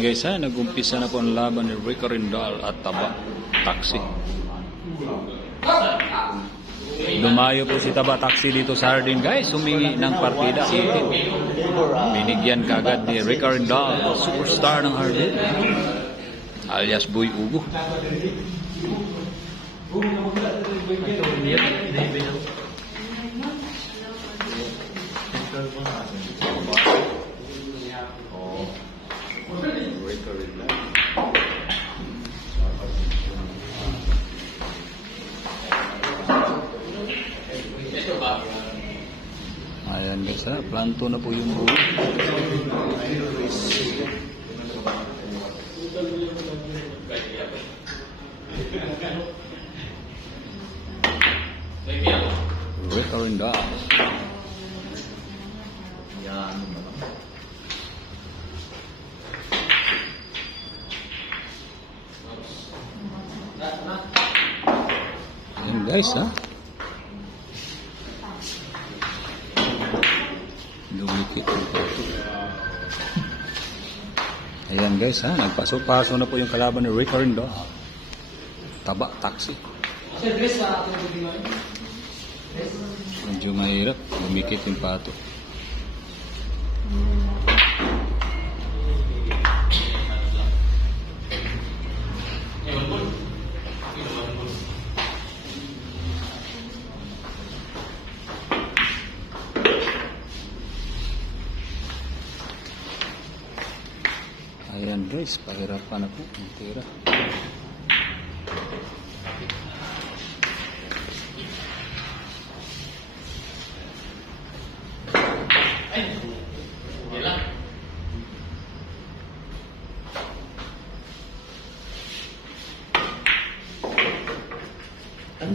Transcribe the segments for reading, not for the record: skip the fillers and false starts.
Ayan guys ha, nag-umpisa na po ang laban ni Rico Rindal at Taba Taxi. Lumayo po si Taba Taxi dito sa hardin guys, humingi ng partida. Binigyan kagad ni Rico Rindal, superstar ng hardin, alias Boy Ugo. Ayan guys ha, planto na po yung buo. Rico Rindal. Ayan guys ha, lumikit yung pato. Ayan guys ha, nagpaso-paso na po yung kalaban ni Rico Rindal, Taba Taxi. Medyo mahirap, lumikit yung pato. Ayan guys, pahirapan ako ang tira.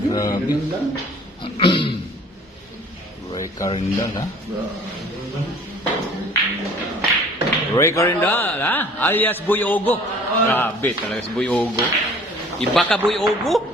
Grabe. Rico Rindal ha? Rico Rindal ha? Alias Boy Ugo. Grabe talaga si Boy Ugo. Iba ka Boy Ugo?